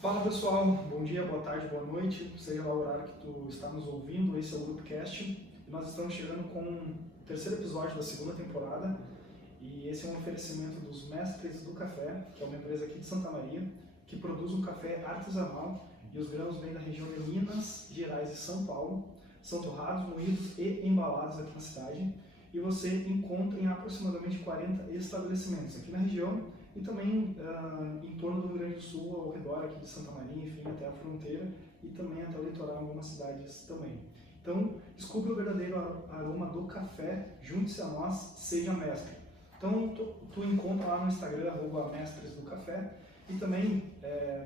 Fala pessoal, bom dia, boa tarde, boa noite, seja lá o horário que tu está nos ouvindo, esse é o GroupCast e nós estamos chegando com o terceiro episódio da segunda temporada e esse é um oferecimento dos Mestres do Café, que é uma empresa aqui de Santa Maria, que produz um café artesanal e os grãos vêm da região de Minas Gerais e São Paulo, são torrados, moídos e embalados aqui na cidade e você encontra em aproximadamente 40 estabelecimentos aqui na região e também em torno do Rio Grande do Sul, ao redor aqui de Santa Maria, enfim, até a fronteira e também até o litoral, em algumas cidades também. Então, descubra o verdadeiro aroma do café, junte-se a nós, seja mestre. Então, tu encontra lá no Instagram, @mestres do café, e também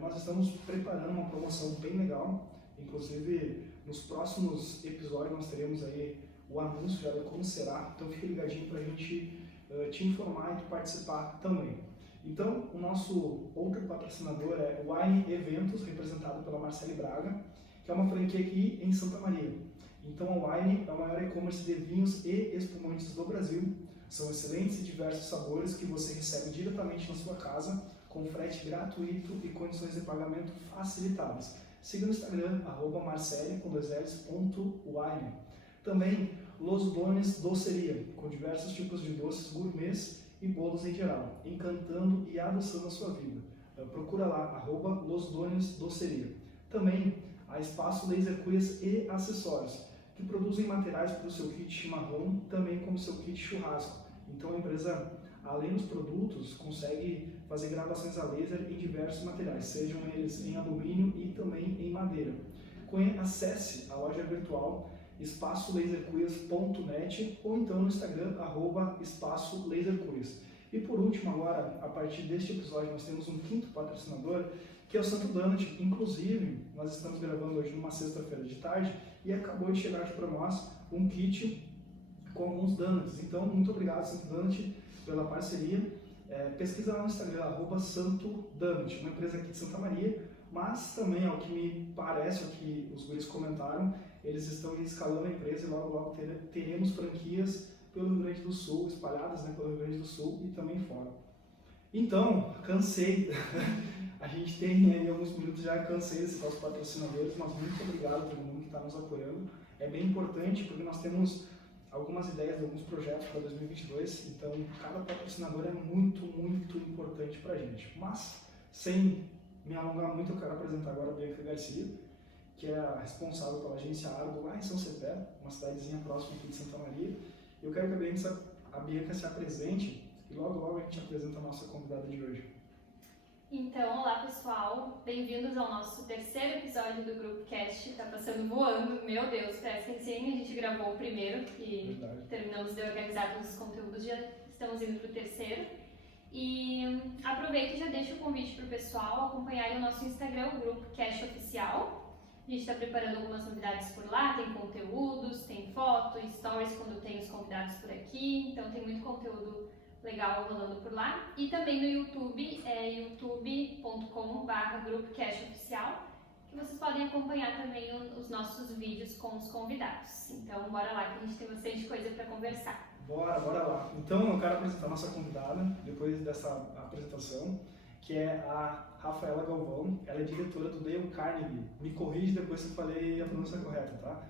nós estamos preparando uma promoção bem legal, inclusive nos próximos episódios nós teremos aí o anúncio já de como será, então fique ligadinho para a gente te informar e tu participar também. Então, o nosso outro patrocinador é o Wine Eventos, representado pela Marcele Braga, que é uma franquia aqui em Santa Maria. Então, a Wine é o maior e-commerce de vinhos e espumantes do Brasil. São excelentes e diversos sabores que você recebe diretamente na sua casa, com frete gratuito e condições de pagamento facilitadas. Siga no Instagram, @marcele_wine. Também, Los Dones Doceria, com diversos tipos de doces gourmets e bolos em geral, encantando e adoçando a sua vida. Procura lá, @Los Dones Doceria. Também a Espaço Laser Cuias e Acessórios, que produzem materiais para o seu kit chimarrão, também como seu kit churrasco. Então a empresa, além dos produtos, consegue fazer gravações a laser em diversos materiais, sejam eles em alumínio e também em madeira. Acesse a loja virtual espaçolasercuias.net ou então no Instagram, @espaçolasercuias. E por último, agora, a partir deste episódio, nós temos um quinto patrocinador, que é o Santo Donut. Inclusive, nós estamos gravando hoje numa sexta-feira de tarde e acabou de chegar aqui para nós um kit com alguns donuts. Então, muito obrigado, Santo Donut, pela parceria. Pesquisa lá no Instagram, @SantoDonut, uma empresa aqui de Santa Maria, mas também, ao que me parece, ao que os guris comentaram, eles estão escalando a empresa e logo teremos franquias pelo Rio Grande do Sul, espalhadas pelo Rio Grande do Sul e também fora. Então, cansei. A gente tem aí alguns minutos já, cansei desses nossos patrocinadores, mas muito obrigado a todo mundo que está nos apoiando. É bem importante porque nós temos algumas ideias de alguns projetos para 2022, então cada patrocinador é muito, muito importante para a gente. Mas, sem me alongar muito, eu quero apresentar agora a Bianca Garcia, que é a responsável pela agência Argo lá em São Cepé, uma cidadezinha próxima aqui de Santa Maria. Eu quero que a Bianca se apresente e logo a gente apresenta a nossa convidada de hoje. Então, olá pessoal, bem-vindos ao nosso terceiro episódio do GroupCast. Tá passando voando, meu Deus, parece que recém a gente gravou o primeiro e terminamos de organizar todos os conteúdos, já estamos indo para o terceiro. E aproveito e já deixo o convite para o pessoal acompanharem o nosso Instagram, o GroupCast Oficial. A gente está preparando algumas novidades por lá, tem conteúdos, tem fotos, stories quando tem os convidados por aqui, então tem muito conteúdo legal rolando por lá. E também no YouTube, youtube.com/GroupCastOficial, que vocês podem acompanhar também os nossos vídeos com os convidados. Então bora lá que a gente tem bastante coisa para conversar. Bora lá. Então eu quero apresentar a nossa convidada, depois dessa apresentação, que é a Rafaela Galvão. Ela é diretora do Dale Carnegie. Me corrige depois se eu falei a pronúncia correta, tá?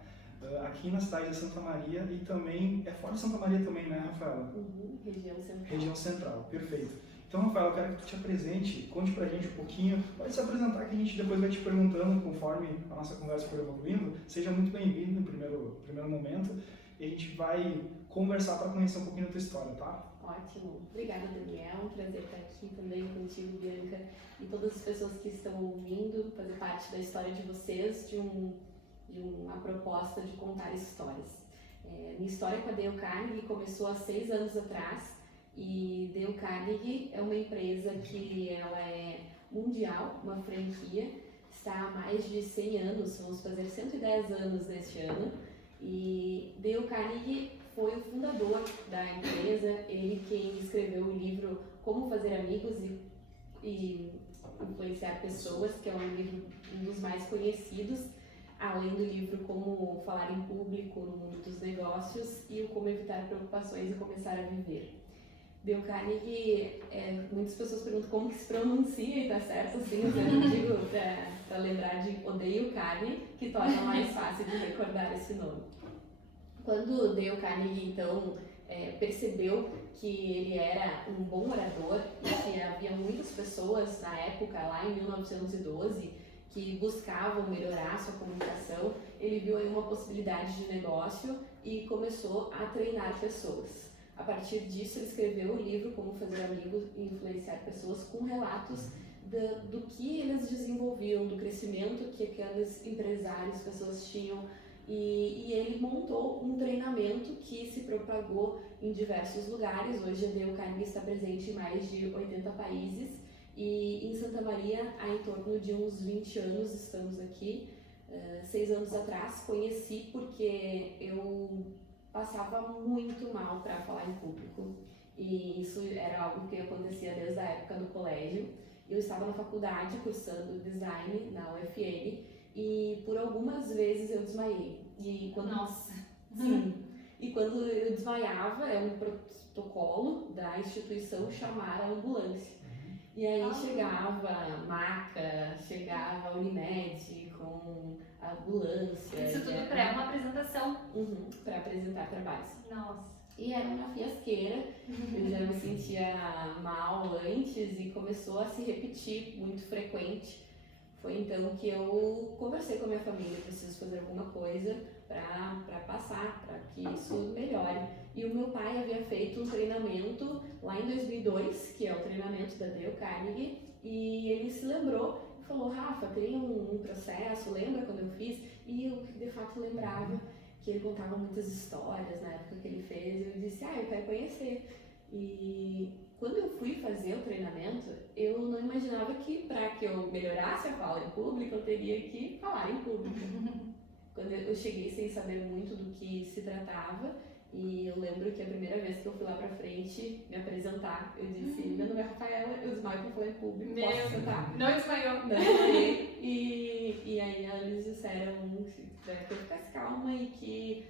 Aqui na cidade de Santa Maria e também, é fora de Santa Maria também, né, Rafaela? Região Central. Região Central, perfeito. Então, Rafaela, eu quero que tu te apresente, conte pra gente um pouquinho, pode se apresentar que a gente depois vai te perguntando conforme a nossa conversa for evoluindo. Seja muito bem-vindo no primeiro momento e a gente vai conversar para conhecer um pouquinho da tua história, tá? Ótimo. Obrigada, Daniel. Um prazer estar aqui também contigo, Bianca, e todas as pessoas que estão ouvindo, fazer parte da história de vocês, de uma proposta de contar histórias. Minha história com a Dale Carnegie começou há 6 anos atrás e Dale Carnegie é uma empresa que ela é mundial, uma franquia, está há mais de 100 anos, vamos fazer 110 anos neste ano, e Dale Carnegie foi o fundador da empresa, ele quem escreveu o livro Como Fazer Amigos e Influenciar Pessoas, que é um livro um dos mais conhecidos, além do livro Como Falar em Público no Mundo dos Negócios e o Como Evitar Preocupações e Começar a Viver. Dale Carnegie, muitas pessoas perguntam como que se pronuncia e tá certo assim, mas eu digo para lembrar de Odeio Carne, que torna mais fácil de recordar esse nome. Quando Dale Carnegie, então, percebeu que ele era um bom orador e que havia muitas pessoas na época, lá em 1912, que buscavam melhorar sua comunicação, ele viu aí uma possibilidade de negócio e começou a treinar pessoas. A partir disso, ele escreveu o livro Como Fazer Amigos e Influenciar Pessoas, com relatos do que eles desenvolviam, do crescimento que aqueles empresários, pessoas tinham. E ele montou um treinamento que se propagou em diversos lugares. Hoje a Dale Carnegie está presente em mais de 80 países. E em Santa Maria, há em torno de uns 20 anos, estamos aqui. 6 anos atrás, conheci porque eu passava muito mal para falar em público, e isso era algo que acontecia desde a época do colégio. Eu estava na faculdade cursando design na UFN e por algumas vezes eu desmaiei. Nossa! Sim. E quando eu desmaiava, é um protocolo da instituição chamar a ambulância. E aí chegava a maca, chegava a Unimed com a ambulância. Isso tudo para uma apresentação? Para apresentar trabalhos. Nossa! E era uma fiasqueira, eu já me sentia mal antes e começou a se repetir muito frequente. Foi então que eu conversei com a minha família, preciso fazer alguma coisa para passar, para que isso melhore. E o meu pai havia feito um treinamento lá em 2002, que é o treinamento da Dale Carnegie, e ele se lembrou e falou: Rafa, tem um processo, lembra quando eu fiz? E eu de fato lembrava que ele contava muitas histórias na época que ele fez, e eu disse: eu quero conhecer. E quando eu fui fazer o treinamento, eu não imaginava que para que eu melhorasse a fala em público, eu teria que falar em público. Quando eu cheguei sem saber muito do que se tratava, e eu lembro que a primeira vez que eu fui lá pra frente me apresentar, eu disse: meu nome é Rafaela, eu desmaio pra falar em público, posso sentar? Não desmaiou? Não desmaiei. E aí eles disseram que eu ficasse calma e que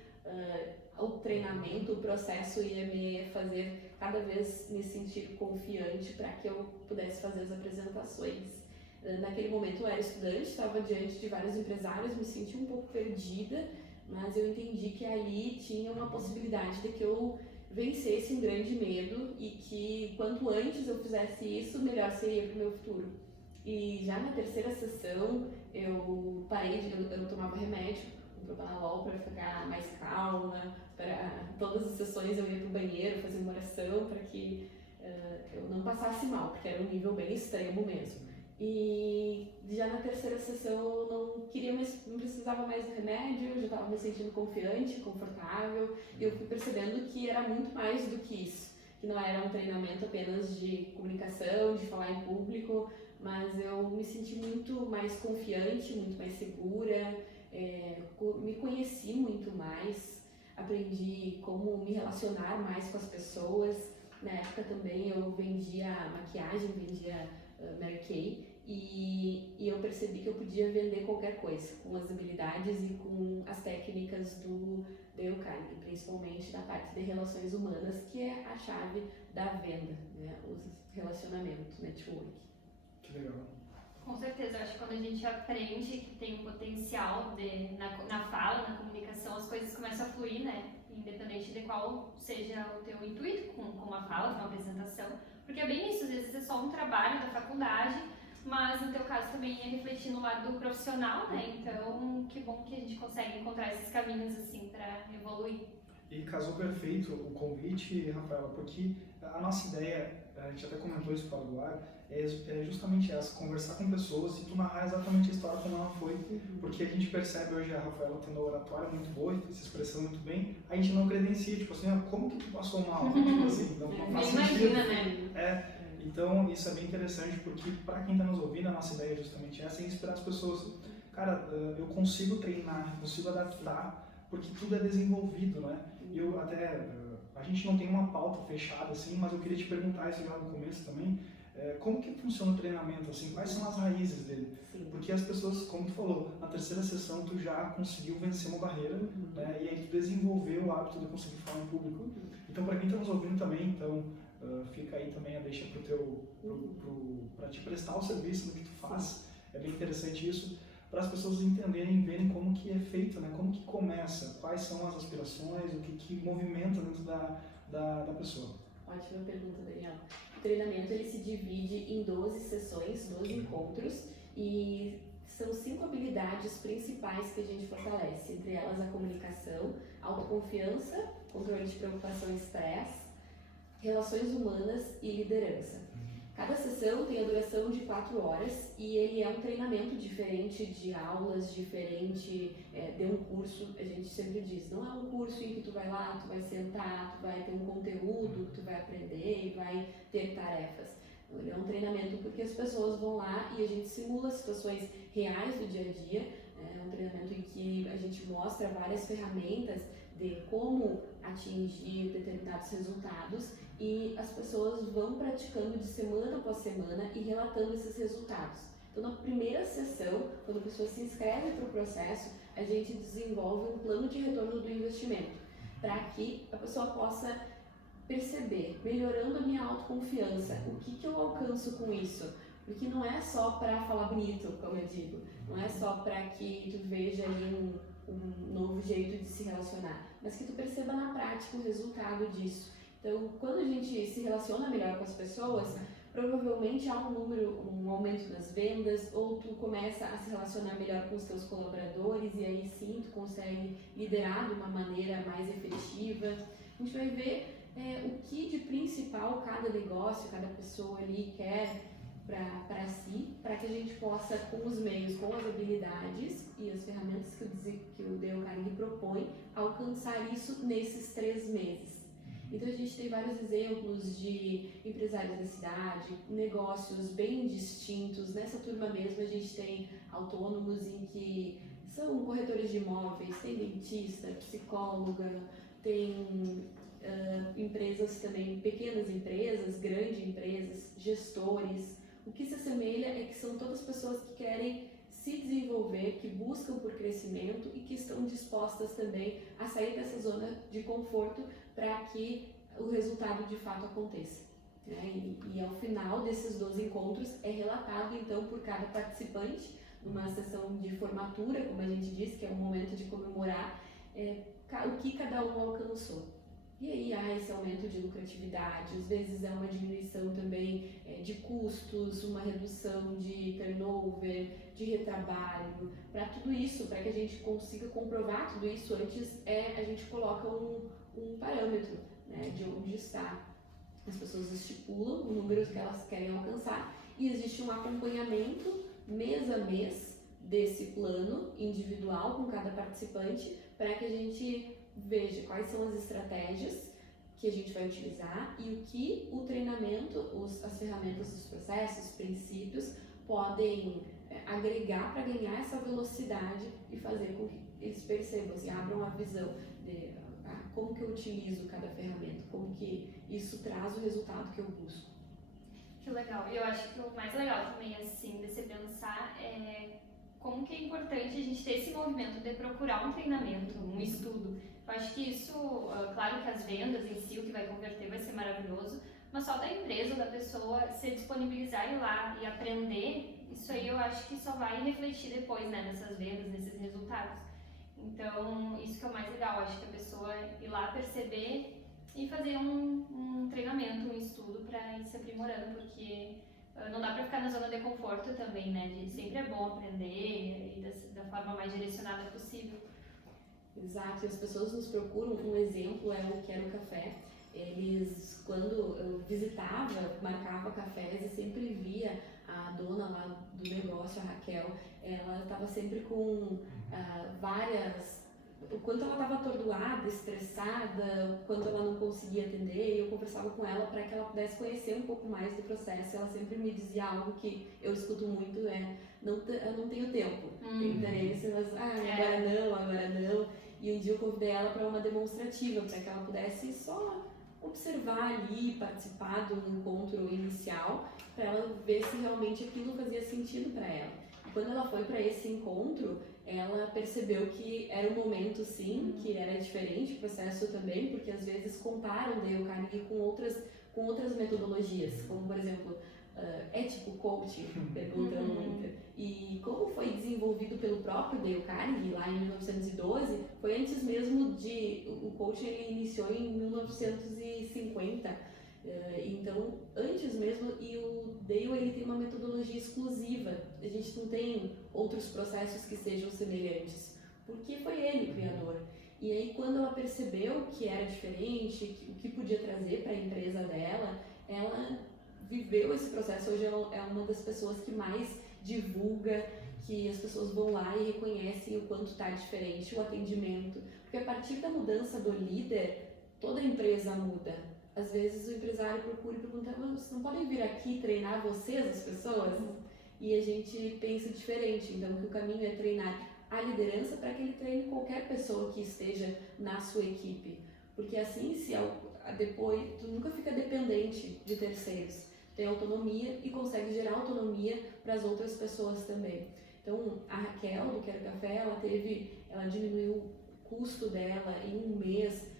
o treinamento, o processo ia me fazer cada vez me sentir confiante para que eu pudesse fazer as apresentações. Naquele momento eu era estudante, estava diante de vários empresários, me senti um pouco perdida, mas eu entendi que ali tinha uma possibilidade de que eu vencesse um grande medo e que quanto antes eu fizesse isso, melhor seria para o meu futuro. E já na terceira sessão eu parei, eu tomava remédio, um propanolol para ficar mais calma, para todas as sessões eu ia para o banheiro, fazia uma oração para que eu não passasse mal, porque era um nível bem extremo mesmo. E já na terceira sessão eu não precisava mais do remédio, eu já estava me sentindo confiante, confortável, e eu fui percebendo que era muito mais do que isso, que não era um treinamento apenas de comunicação, de falar em público, mas eu me senti muito mais confiante, muito mais segura, me conheci muito mais, aprendi como me relacionar mais com as pessoas. Na época também eu vendia maquiagem, vendia Mary Kay, e eu percebi que eu podia vender qualquer coisa com as habilidades e com as técnicas do Dale Carnegie, principalmente da parte de relações humanas, que é a chave da venda, né? Os relacionamentos, network. Que legal. Com certeza, eu acho que quando a gente aprende que tem um potencial na fala, na comunicação, as coisas começam a fluir, né? Independente de qual seja o teu intuito com uma fala, com uma apresentação. Porque é bem isso, às vezes é só um trabalho da faculdade, mas no teu caso também é refletir no lado profissional, né? Então, que bom que a gente consegue encontrar esses caminhos assim para evoluir. E casou perfeito o convite, Rafaela, porque a nossa ideia, a gente até comentou isso fora do ar, é justamente essa, conversar com pessoas e tu narrar exatamente a história como ela foi, porque a gente percebe hoje a Rafaela tendo a oratória muito boa, se expressando muito bem, a gente não credencia, tipo assim, como que tu passou mal? Tipo assim, não faz sentido. Imagina, né? Então isso é bem interessante, porque para quem está nos ouvindo, a nossa ideia é justamente essa, é inspirar as pessoas. Cara, eu consigo treinar, consigo adaptar, porque tudo é desenvolvido, né? Eu até, a gente não tem uma pauta fechada assim, mas eu queria te perguntar isso já no começo também, como que funciona o treinamento, assim, quais são as raízes dele? Sim. Porque as pessoas, como tu falou, na terceira sessão tu já conseguiu vencer uma barreira, né? E aí tu desenvolveu o hábito de conseguir falar em público. Então para quem está nos ouvindo também, então fica aí também a deixa para te prestar o serviço no que tu faz. É bem interessante isso, para as pessoas entenderem e verem como que é feito, né? Como que começa, quais são as aspirações, o que movimenta dentro da pessoa. Ótima pergunta, Daniel. O treinamento ele se divide em 12 sessões, 12 encontros, e são 5 habilidades principais que a gente fortalece, entre elas a comunicação, autoconfiança, controle de preocupação e estresse, relações humanas e liderança. Cada sessão tem a duração de 4 horas e ele é um treinamento diferente de aulas, diferente de um curso. A gente sempre diz, não é um curso em que tu vai lá, tu vai sentar, tu vai ter um conteúdo, tu vai aprender e vai ter tarefas. Ele é um treinamento porque as pessoas vão lá e a gente simula situações reais do dia a dia. É um treinamento em que a gente mostra várias ferramentas de como atingir determinados resultados e as pessoas vão praticando de semana após semana e relatando esses resultados. Então, na primeira sessão, quando a pessoa se inscreve para o processo, a gente desenvolve um plano de retorno do investimento para que a pessoa possa perceber, melhorando a minha autoconfiança, o que eu alcanço com isso. Porque não é só para falar bonito, como eu digo, não é só para que tu veja ali um novo jeito de se relacionar, mas que tu perceba na prática o resultado disso. Então, quando a gente se relaciona melhor com as pessoas, provavelmente há um aumento das vendas, ou tu começa a se relacionar melhor com os teus colaboradores e aí sim tu consegue liderar de uma maneira mais efetiva. A gente vai ver o que de principal cada negócio, cada pessoa ali quer para si, para que a gente possa, com os meios, com as habilidades e as ferramentas que o Dale Carnegie propõe, alcançar isso nesses 3 meses. Então a gente tem vários exemplos de empresários da cidade, negócios bem distintos. Nessa turma mesmo a gente tem autônomos em que são corretores de imóveis, tem dentista, psicóloga, tem empresas também, pequenas empresas, grandes empresas, gestores. O que se assemelha é que são todas pessoas que querem se desenvolver, que buscam por crescimento e que estão dispostas também a sair dessa zona de conforto para que o resultado de fato aconteça. E ao final desses 12 encontros é relatado então por cada participante, numa sessão de formatura, como a gente diz, que é um momento de comemorar, o que cada um alcançou. E aí há esse aumento de lucratividade, às vezes é uma diminuição também de custos, uma redução de turnover, de retrabalho. Para tudo isso, para que a gente consiga comprovar tudo isso antes, a gente coloca um parâmetro, né, de onde está. As pessoas estipulam o número que elas querem alcançar e existe um acompanhamento mês a mês desse plano individual com cada participante para que a gente veja quais são as estratégias que a gente vai utilizar e o que o treinamento, as ferramentas dos processos, os princípios podem agregar para ganhar essa velocidade e fazer com que eles percebam, assim, abram a visão de como que eu utilizo cada ferramenta, como que isso traz o resultado que eu busco. Que legal. E eu acho que o mais legal também, assim, de se pensar como que é importante a gente ter esse movimento de procurar um treinamento, um estudo. Eu acho que isso, claro que as vendas em si, o que vai converter vai ser maravilhoso, mas só da empresa, da pessoa se disponibilizar e ir lá e aprender, isso aí eu acho que só vai refletir depois, né, nessas vendas, nesses resultados. Então, isso que é o mais legal, acho que a pessoa ir lá perceber e fazer um treinamento, um estudo para ir se aprimorando, porque não dá para ficar na zona de conforto também, né? Sempre é bom aprender e da forma mais direcionada possível. Exato, e as pessoas nos procuram, um exemplo é o Quero Café. Eles, quando eu visitava, marcava cafés e sempre via a dona lá do negócio, a Raquel, ela estava sempre com várias... O quanto ela estava atordoada, estressada, o quanto ela não conseguia atender, e eu conversava com ela para que ela pudesse conhecer um pouco mais do processo. Ela sempre me dizia algo que eu escuto muito, eu não tenho tempo, tenho interesse, mas agora não. E um dia eu convidei ela para uma demonstrativa, para que ela pudesse só observar ali, participar do encontro inicial, para ela ver se realmente aquilo fazia sentido para ela. E quando ela foi para esse encontro, ela percebeu que era um momento, sim, que era diferente o processo também, porque às vezes comparam o Dale Carnegie com outras com outras metodologias, como por exemplo, ético coaching, perguntando muito. E como foi desenvolvido pelo próprio Dale Carnegie lá em 1912, foi antes mesmo o coaching ele iniciou em 1950. Então, antes mesmo, e o Dale ele tem uma metodologia exclusiva. A gente não tem outros processos que sejam semelhantes, porque foi ele o criador. E aí, quando ela percebeu que era diferente, o que podia trazer para a empresa dela, ela viveu esse processo. Hoje ela é uma das pessoas que mais divulga, que as pessoas vão lá e reconhecem o quanto está diferente o atendimento. Porque a partir da mudança do líder, toda a empresa muda. Às vezes o empresário procura e pergunta: vocês não podem vir aqui treinar vocês, as pessoas? E a gente pensa diferente. Então, que o caminho é treinar a liderança para que ele treine qualquer pessoa que esteja na sua equipe. Porque assim, se depois, tu nunca fica dependente de terceiros. Tem autonomia e consegue gerar autonomia para as outras pessoas também. Então, a Raquel do Quero Café, ela diminuiu o custo dela em um mês,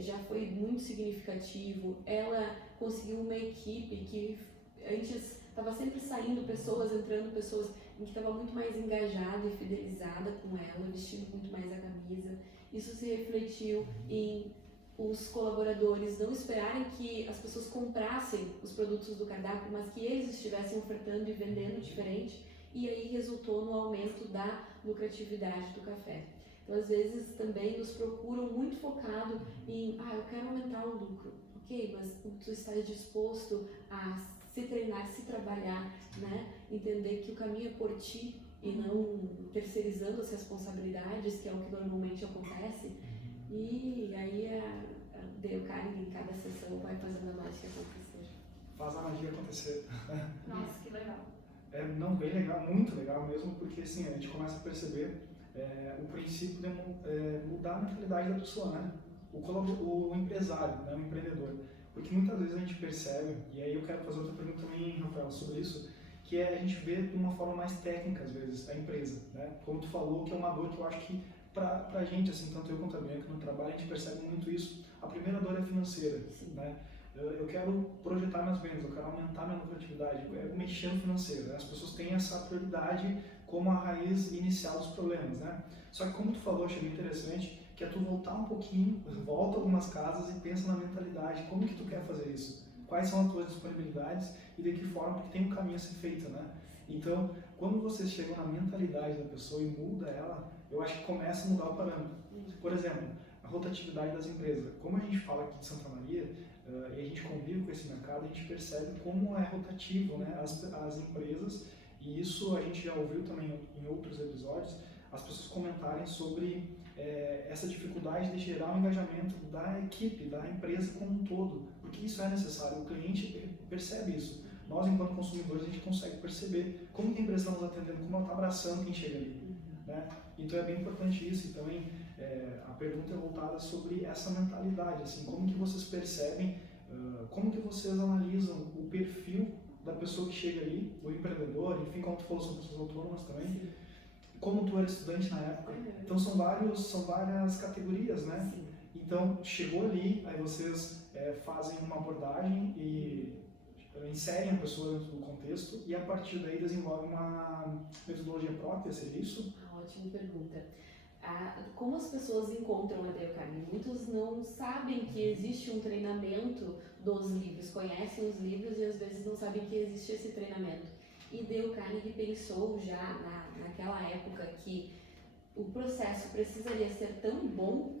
já foi muito significativo. Ela conseguiu uma equipe que antes estava sempre saindo pessoas, entrando pessoas em que estava muito mais engajada e fidelizada com ela, vestindo muito mais a camisa. Isso se refletiu em os colaboradores não esperarem que as pessoas comprassem os produtos do cardápio, mas que eles estivessem ofertando e vendendo diferente, e aí resultou no aumento da lucratividade do café. Então, às vezes, também nos procuram muito focado em, eu quero aumentar o lucro. Ok, mas tu estás disposto a se treinar, se trabalhar, né? Entender que o caminho é por ti e não terceirizando as responsabilidades, que é o que normalmente acontece. E aí a Dale Carnegie em cada sessão vai fazendo a mágica acontecer. Faz a magia acontecer. Nossa, que legal. Não, bem legal, muito legal mesmo, porque assim, a gente começa a perceber o princípio de mudar a mentalidade da pessoa, né? O empresário, né? O empreendedor. Porque muitas vezes a gente percebe, e aí eu quero fazer outra pergunta também, Rafael, sobre isso, que a gente vê de uma forma mais técnica, às vezes, a empresa, né? Como tu falou, que é uma dor que eu acho que pra gente, assim, tanto eu quanto a Bianca no trabalho, a gente percebe muito isso. A primeira dor é financeira, né? Eu quero projetar minhas vendas, eu quero aumentar minha lucratividade, eu quero mexer no financeiro, né? As pessoas têm essa prioridade como a raiz inicial dos problemas, né? Só que como tu falou, achei bem interessante, que é tu voltar um pouquinho, volta algumas casas e pensa na mentalidade, como que tu quer fazer isso? Quais são as tuas disponibilidades e de que forma, porque tem um caminho a ser feito, né? Então, quando vocês chegam na mentalidade da pessoa e muda ela, eu acho que começa a mudar o parâmetro. Por exemplo, a rotatividade das empresas. Como a gente fala aqui de Santa Maria, e a gente convive com esse mercado, a gente percebe como é rotativo, né, as empresas, e isso a gente já ouviu também em outros episódios, as pessoas comentarem sobre essa dificuldade de gerar o engajamento da equipe, da empresa como um todo, porque isso é necessário, o cliente percebe isso. Nós, enquanto consumidores, a gente consegue perceber como que a empresa está nos atendendo, como ela está abraçando quem chega ali, né? Então é bem importante isso. Então a pergunta é voltada sobre essa mentalidade, assim, como que vocês percebem, como que vocês analisam o perfil da pessoa que chega ali, o empreendedor, enfim, como tu falou sobre pessoas autônomas também. Sim. Como tu era estudante na época, então são várias categorias, né? Sim. Então chegou ali, aí vocês fazem uma abordagem e inserem a pessoa dentro do contexto e a partir daí desenvolvem uma metodologia própria, seria isso? Ótima pergunta. Como as pessoas encontram a Dale Carnegie? Muitos não sabem que existe um treinamento dos livros, conhecem os livros e às vezes não sabem que existe esse treinamento. E Dale Carnegie pensou já naquela época que o processo precisaria ser tão bom,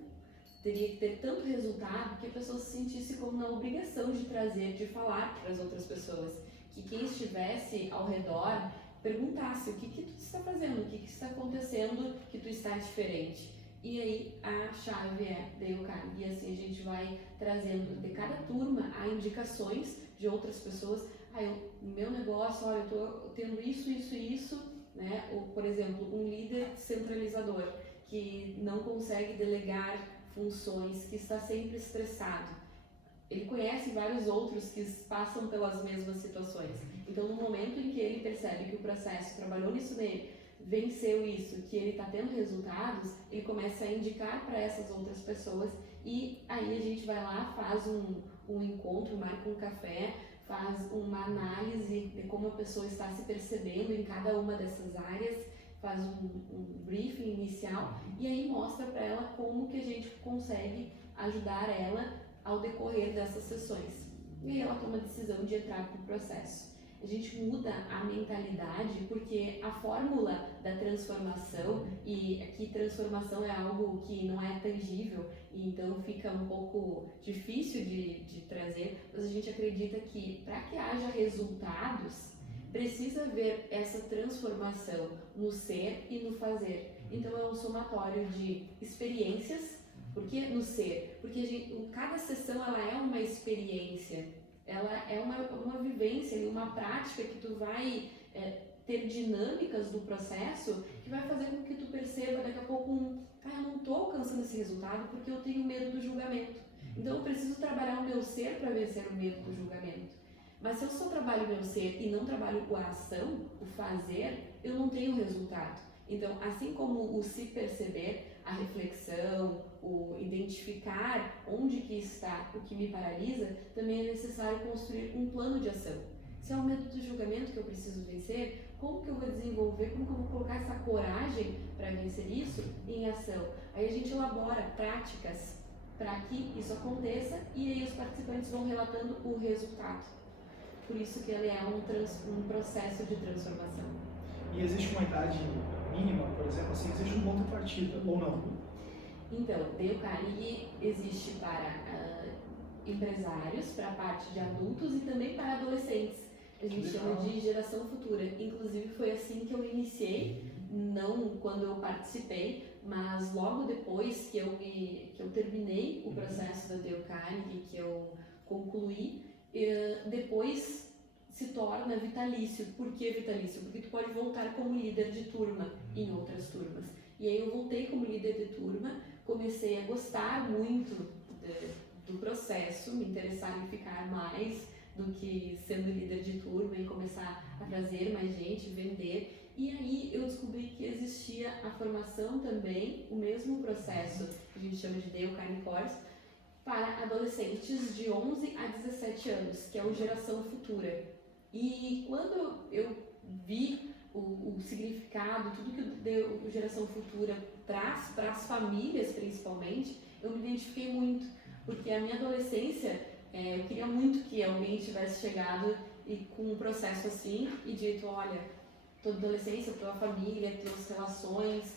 teria que ter tanto resultado, que a pessoa se sentisse como na obrigação de trazer, de falar para as outras pessoas, que quem estivesse ao redor perguntasse o que tu está fazendo, o que está acontecendo, que tu está diferente. E aí a chave é Dale Carnegie, e assim a gente vai trazendo de cada turma há indicações de outras pessoas. O meu negócio, olha, eu estou tendo isso, né? Ou, por exemplo, um líder centralizador que não consegue delegar funções, que está sempre estressado. Ele conhece vários outros que passam pelas mesmas situações. Então, no momento em que ele percebe que o processo trabalhou nisso nele, venceu isso, que ele está tendo resultados, ele começa a indicar para essas outras pessoas e aí a gente vai lá, faz um encontro, marca um café, faz uma análise de como a pessoa está se percebendo em cada uma dessas áreas, faz um briefing inicial e aí mostra para ela como que a gente consegue ajudar ela ao decorrer dessas sessões. E aí ela toma a decisão de entrar para o processo. A gente muda a mentalidade porque a fórmula da transformação, e aqui transformação é algo que não é tangível, e então fica um pouco difícil de trazer, mas a gente acredita que para que haja resultados, precisa haver essa transformação no ser e no fazer. Então é um somatório de experiências. Por que no ser? Porque cada sessão ela é uma experiência. Ela é uma vivência e uma prática que tu vai ter dinâmicas do processo que vai fazer com que tu perceba daqui a pouco eu não estou alcançando esse resultado porque eu tenho medo do julgamento. Então eu preciso trabalhar o meu ser para vencer o medo do julgamento. Mas se eu só trabalho o meu ser e não trabalho a ação, o fazer, eu não tenho resultado. Então, assim como o se perceber, a reflexão, o identificar onde que está o que me paralisa, também é necessário construir um plano de ação. Se é o medo do julgamento que eu preciso vencer, como que eu vou desenvolver, como que eu vou colocar essa coragem para vencer isso em ação? Aí a gente elabora práticas para que isso aconteça e aí os participantes vão relatando o resultado. Por isso que ele é um processo de transformação. E existe uma idade mínima, por exemplo, assim, existe um ponto de partida, ou não? Então, Dale Carnegie existe para empresários, para a parte de adultos e também para adolescentes. A gente chama de geração futura. Inclusive foi assim que eu iniciei, não quando eu participei, mas logo depois que eu terminei o processo da Dale Carnegie, que eu concluí, depois se torna vitalício. Por que vitalício? Porque tu pode voltar como líder de turma em outras turmas. E aí eu voltei como líder de turma, comecei a gostar muito do processo, me interessar em ficar mais do que sendo líder de turma e começar a trazer mais gente, vender. E aí eu descobri que existia a formação também, o mesmo processo que a gente chama de Dale Carnegie Course, para adolescentes de 11 a 17 anos, que é o Geração Futura. E quando eu vi o significado, tudo que deu o Geração Futura traz para as famílias principalmente, eu me identifiquei muito, porque a minha adolescência, eu queria muito que alguém tivesse chegado e com um processo assim e dito, olha, tua adolescência, tua família, tuas relações,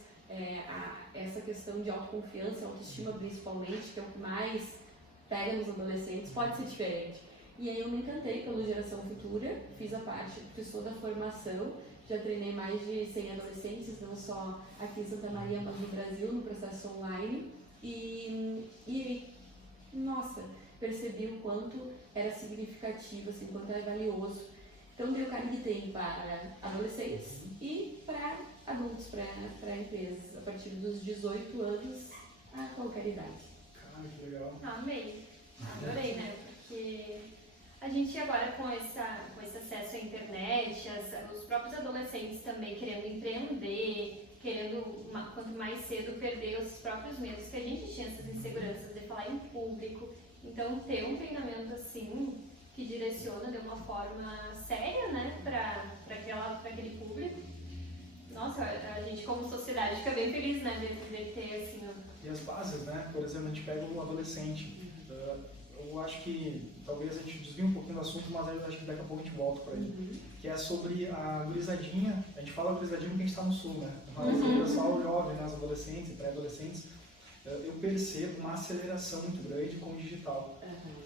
essa questão de autoconfiança, autoestima principalmente, que é o que mais pega nos adolescentes, pode ser diferente. E aí eu me encantei pelo Geração Futura, fiz toda a formação, já treinei mais de 100 adolescentes, não só aqui em Santa Maria, mas no Brasil, no processo online. E nossa, percebi o quanto era significativo, assim, o quanto era valioso. Então, o Dale Carnegie tem para adolescentes e para adultos, para empresas, a partir dos 18 anos a qualquer idade. Cara, que legal. Amei. Adorei, né? Porque a gente agora com esse acesso à internet, os próprios adolescentes também querendo empreender, querendo, quanto mais cedo, perder os próprios medos que a gente tinha, essas inseguranças de falar em público. Então, ter um treinamento assim, que direciona de uma forma séria, né, para aquele público. Nossa, a gente como sociedade fica bem feliz, né, de ter assim... E as bases, né? Por exemplo, a gente pega um adolescente. Eu acho que talvez a gente desvie um pouquinho do assunto, mas eu acho que daqui a pouco a gente volta para ele. Que é sobre a gurizadinha. A gente fala gurizadinha porque a gente está no sul, né? Mas o pessoal jovem, né, os adolescentes, pré-adolescentes, eu percebo uma aceleração muito grande com o digital.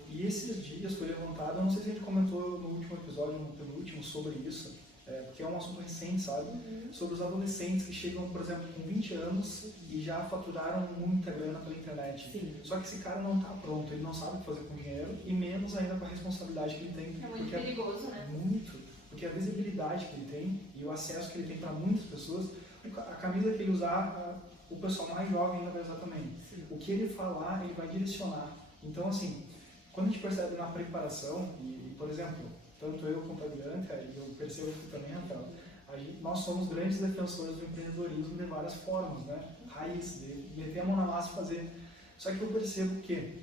E esses dias foi levantado, eu não sei se a gente comentou no último episódio, no penúltimo, sobre isso, porque é um assunto recente, sabe? Sobre os adolescentes que chegam, por exemplo, com 20 anos e já faturaram muita grana pela internet. Sim. Só que esse cara não está pronto, ele não sabe o que fazer com dinheiro e menos ainda com a responsabilidade que ele tem. É muito perigoso, né? Muito. Porque a visibilidade que ele tem e o acesso que ele tem para muitas pessoas, a camisa que ele usar, o pessoal mais jovem ainda vai usar também. Sim. O que ele falar, ele vai direcionar. Então, assim, quando a gente percebe na preparação, e por exemplo, tanto eu quanto a Bianca, e eu percebo aqui também, Rafael, nós somos grandes defensores do empreendedorismo de várias formas, né? Raiz, de meter a mão na massa e fazer. Só que eu percebo que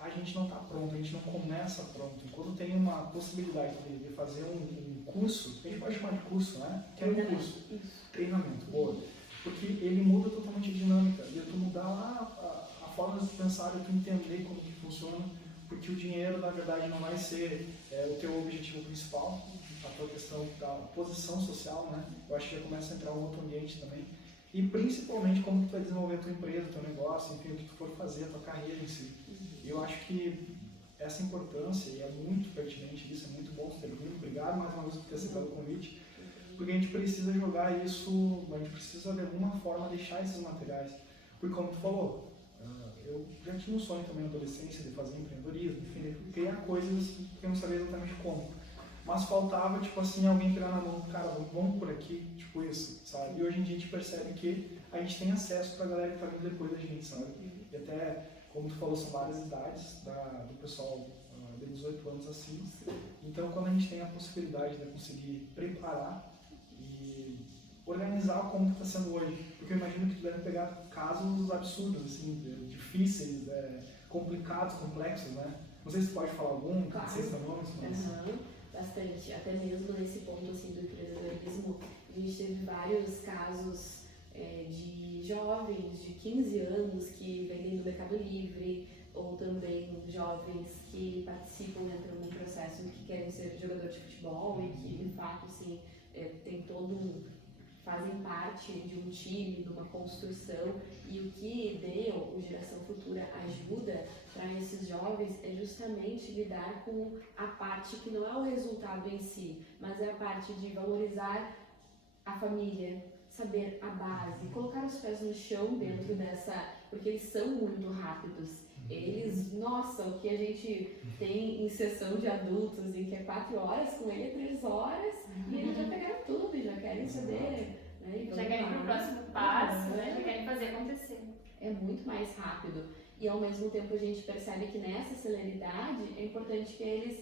a gente não está pronto, a gente não começa pronto. E quando tem uma possibilidade de fazer um curso, a gente pode chamar de curso, né? Que é um curso, treinamento, boa. Porque ele muda totalmente a dinâmica. E tu mudar lá a forma de pensar e tu entender como que funciona, porque o dinheiro, na verdade, não vai ser o teu objetivo principal, a tua questão da posição social, né? Eu acho que já começa a entrar um outro ambiente também. E principalmente como tu vai desenvolver a tua empresa, o teu negócio, enfim, o que tu for fazer, a tua carreira em si. E eu acho que essa importância, e é muito pertinente isso, é muito bom ter vindo. Obrigado mais uma vez por ter aceitado o convite, porque a gente precisa jogar isso, a gente precisa de alguma forma deixar esses materiais. Porque como tu falou, eu já tinha um sonho também na adolescência de fazer empreendedorismo, enfim, de criar coisas que eu não sabia exatamente como. Mas faltava, tipo assim, alguém pegar na mão, cara, vamos por aqui, tipo isso, sabe? E hoje em dia a gente percebe que a gente tem acesso pra galera que tá vindo depois da gente, sabe? E até, como tu falou, são várias idades do pessoal de 18 anos assim. Então, quando a gente tem a possibilidade de conseguir preparar e organizar como está sendo hoje, porque eu imagino que tu deve pegar casos absurdos, assim, difíceis, complicados, complexos, né? Não sei se tu pode falar algum, claro. Não sei se é nome, mas... Bastante, até mesmo nesse ponto assim, do empreendedorismo, a gente teve vários casos de jovens de 15 anos que vendem no Mercado Livre, ou também jovens que participam, entram num processo que querem ser jogador de futebol e que de fato assim, fazem parte de um time, de uma construção, e o que o Geração Futura ajuda para esses jovens é justamente lidar com a parte que não é o resultado em si, mas é a parte de valorizar a família, saber a base, colocar os pés no chão dentro dessa, porque eles são muito rápidos. Eles, nossa, o que a gente tem em sessão de adultos, em que é 4 horas, com ele é 3 horas, e eles já pegaram tudo e já querem saber. Né? Já querem ir pro próximo passo, né? Já querem fazer acontecer. É muito mais rápido. E ao mesmo tempo a gente percebe que nessa celeridade é importante que eles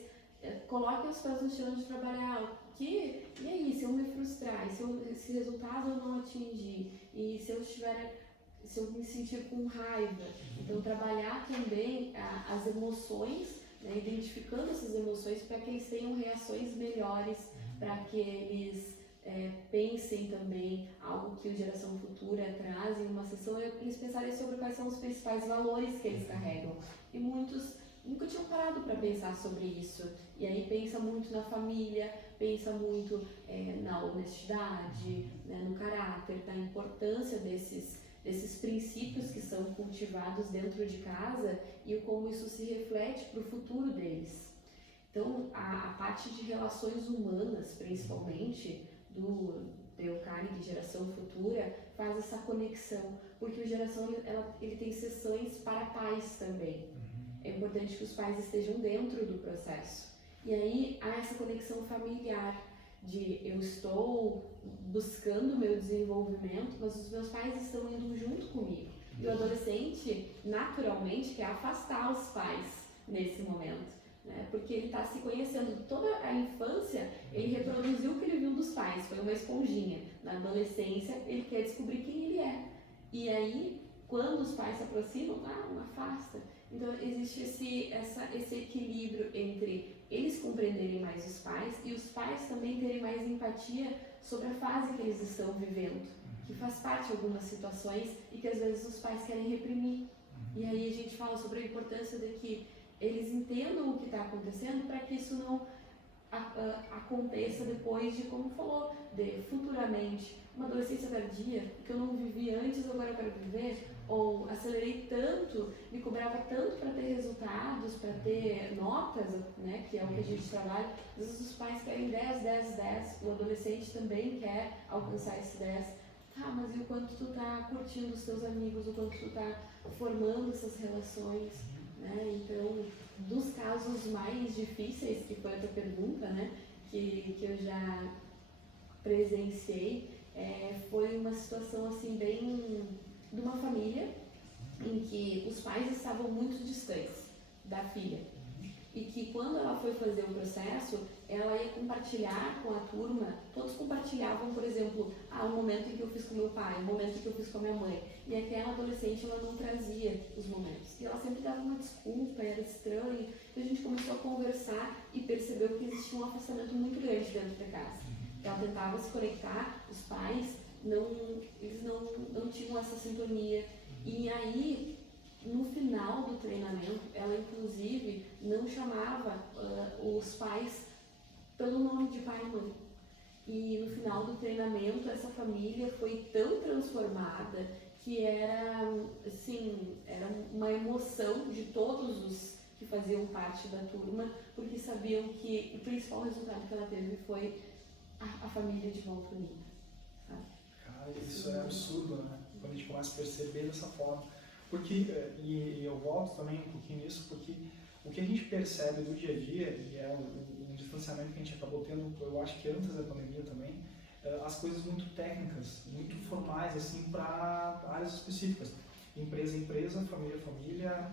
coloquem os pés no chão de trabalhar. E aí, se eu me frustrar, e se esse resultado eu não atingir, e se eu me sentir com raiva, então trabalhar também as emoções, né, identificando essas emoções para que eles tenham reações melhores, para que eles pensem também algo que o Geração Futura traz em uma sessão, eles pensarem sobre quais são os principais valores que eles carregam. E muitos nunca tinham parado para pensar sobre isso. E aí pensa muito na família, pensa muito na honestidade, né, no caráter, na importância desses princípios que são cultivados dentro de casa e como isso se reflete para o futuro deles. Então, a parte de relações humanas, principalmente, do Eucari de Geração Futura, faz essa conexão, porque o Geração ele tem sessões para pais também. É importante que os pais estejam dentro do processo. E aí há essa conexão familiar, de eu estou buscando o meu desenvolvimento, mas os meus pais estão indo junto comigo. E o adolescente, naturalmente, quer afastar os pais nesse momento, né? Porque ele está se conhecendo. Toda a infância, ele reproduziu o que ele viu dos pais, foi uma esponjinha. Na adolescência, ele quer descobrir quem ele é. E aí, quando os pais se aproximam, afasta. Então, existe esse equilíbrio entre eles compreenderem mais os pais e os pais também terem mais empatia sobre a fase que eles estão vivendo, que faz parte de algumas situações e que às vezes os pais querem reprimir. E aí a gente fala sobre a importância de que eles entendam o que está acontecendo para que isso não aconteça depois de, como falou, de futuramente uma adolescência tardia, que eu não vivi antes, agora eu quero viver, ou acelerei tanto, me cobrava tanto para ter resultados, para ter notas, né, que é o que a gente trabalha. Às vezes os pais querem 10, 10, 10, o adolescente também quer alcançar esse 10. Mas e o quanto tu tá curtindo os teus amigos, o quanto tu tá formando essas relações, né? Então, dos casos mais difíceis, que foi a tua pergunta, né, que eu já presenciei, foi uma situação assim bem de uma família em que os pais estavam muito distantes da filha. E que quando ela foi fazer o processo, ela ia compartilhar com a turma, todos compartilhavam, por exemplo, o momento em que eu fiz com meu pai, o momento em que eu fiz com a minha mãe. E aquela adolescente, ela não trazia os momentos. E ela sempre dava uma desculpa, era estranho. Então a gente começou a conversar e percebeu que existia um afastamento muito grande dentro da casa. Ela tentava se conectar, os pais, eles não tinham essa sintonia. E aí, no final do treinamento, ela inclusive não chamava os pais pelo nome de pai e mãe. E no final do treinamento, essa família foi tão transformada que era, assim, era uma emoção de todos os que faziam parte da turma, porque sabiam que o principal resultado que ela teve foi a família de volta unida, sabe? Cara, isso é absurdo, né? Quando a gente começa a perceber dessa forma. Porque, e eu volto também um pouquinho nisso, porque o que a gente percebe do dia a dia, e é um distanciamento que a gente acabou tendo, eu acho que antes da pandemia também, as coisas muito técnicas, muito formais, assim, para áreas específicas. Empresa é empresa, família é família,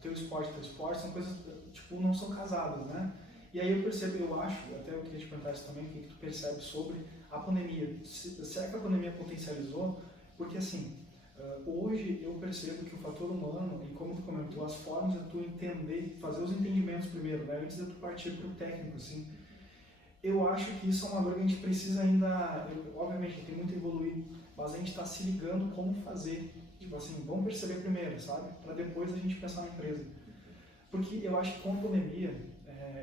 teu esporte, são coisas, tipo, não são casadas, né? E aí eu percebo, eu acho, até eu queria te perguntar isso também, o que tu percebe sobre a pandemia. Será que a pandemia potencializou? Porque, assim, hoje eu percebo que o fator humano, e como tu comentou, as formas de tu entender, fazer os entendimentos primeiro, né, antes de tu partir para o técnico, assim, eu acho que isso é uma dor que a gente precisa ainda, obviamente tem muito a evoluir, mas a gente está se ligando como fazer, tipo assim, vamos perceber primeiro, sabe, para depois a gente pensar na empresa. Porque eu acho que com a pandemia,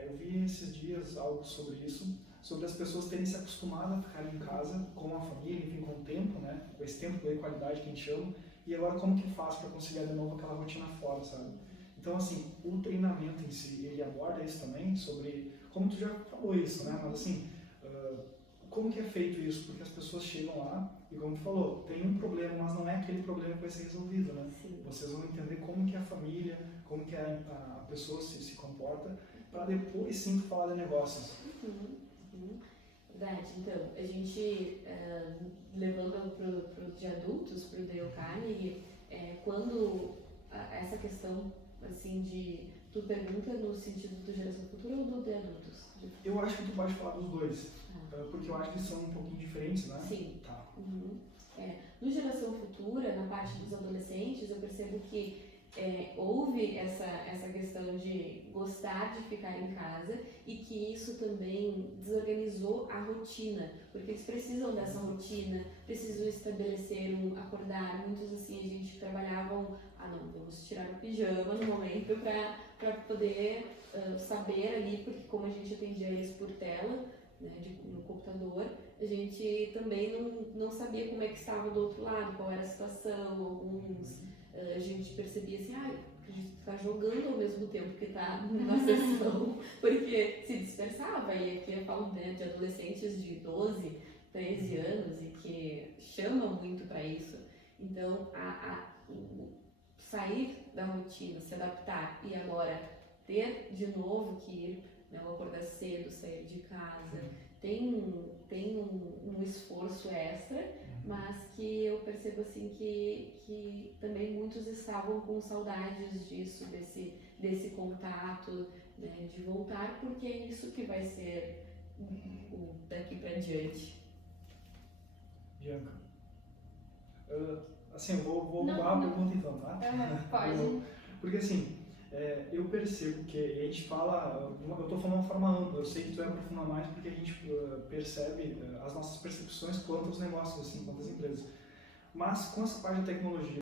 eu vi esses dias algo sobre isso, sobre as pessoas terem se acostumado a ficar em casa com a família, enfim, com o tempo, né? Com esse tempo de qualidade que a gente chama, e agora como que faz para conciliar de novo aquela rotina fora, sabe? Então, assim, o treinamento em si, ele aborda isso também, sobre, como tu já falou isso, né? Mas assim, como que é feito isso? Porque as pessoas chegam lá e, como tu falou, tem um problema, mas não é aquele problema que vai ser resolvido, né? Sim. Vocês vão entender como que é a família, como que a pessoa se comporta, para depois sim falar de negócios. Verdade. Então, a gente, levando para o de adultos, para o Dale Carnegie, quando essa questão, assim, de, tu pergunta no sentido do geração futura ou do de adultos? Eu acho que tu pode falar dos dois, porque eu acho que são um pouquinho diferentes, né? Sim. Tá. No geração futura, na parte dos adolescentes, eu percebo que houve essa questão de gostar de ficar em casa e que isso também desorganizou a rotina, porque eles precisam dessa rotina, precisam estabelecer acordar. Muitos assim, a gente trabalhavam, não, vamos tirar o pijama no momento para poder saber ali, porque como a gente atendia eles por tela, né, no computador, a gente também não sabia como é que estava do outro lado, qual era a situação. Alguns a gente percebia assim, a gente está jogando ao mesmo tempo que está na sessão, porque se dispersava. E aqui eu falo, né, de adolescentes de 12, 13 anos e que chamam muito para isso. Então, sair da rotina, se adaptar e agora ter de novo que ir, né, acordar cedo, sair de casa, tem um esforço extra, mas que eu percebo assim que também muitos estavam com saudades disso, desse contato, né, de voltar, porque é isso que vai ser daqui para diante. Bianca, assim, vou mudar a pergunta então, tá? Pode. Porque assim, eu percebo que a gente fala, eu estou falando de uma forma ampla, eu sei que tu vai aprofundar mais porque a gente percebe as nossas percepções quanto aos negócios, assim, quanto às empresas. Mas com essa parte da tecnologia,